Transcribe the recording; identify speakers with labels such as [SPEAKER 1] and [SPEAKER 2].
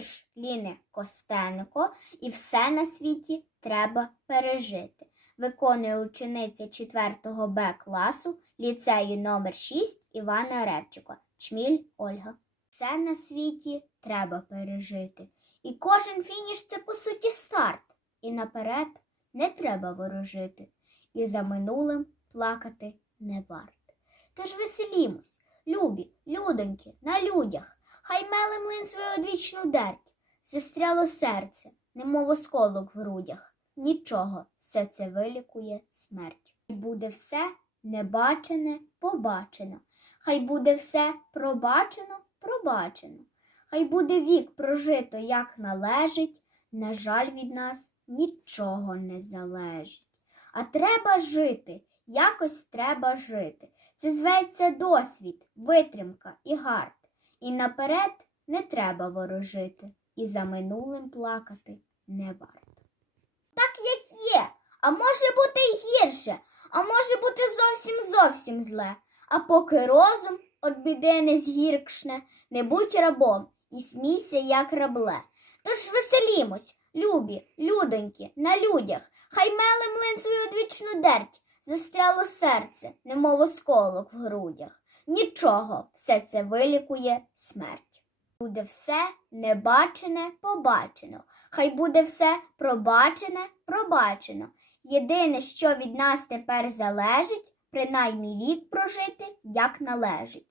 [SPEAKER 1] вірш Ліни Костенко і все на світі треба пережити. Виконує учениця 4 Б класу ліцею номер 6 Івана Репчика. Чміль Ольга. Все на світі треба пережити. І кожен фініш це по суті старт. І наперед не треба ворожити. І за минулим плакати не варт. Тож веселімось, любі, людоньки, на людях. Хай меле млин свою одвічну дерть, застряло серце, немов осколок в грудях. Нічого, все це вилікує смерть. І буде все небачене, побачено. Хай буде все пробачено, пробачено. Хай буде вік прожито, як належить. На жаль, від нас нічого не залежить. А треба жити, якось треба жити. Це зветься досвід, витримка і гард. І наперед не треба ворожити, і за минулим плакати не варто. Так як є, а може бути й гірше, а може бути зовсім зовсім зле. А поки розум от біди не згіркшне, не будь рабом і смійся, як рабле. Тож веселімось, любі, людоньки, на людях, хай меле млин свою одвічну дерть, застряло серце, немов осколок в грудях. Нічого, все це вилікує смерть. Буде все небачене, побачено. Хай буде все пробачене, пробачено. Єдине, що від нас тепер залежить, принаймні вік прожити, як належить.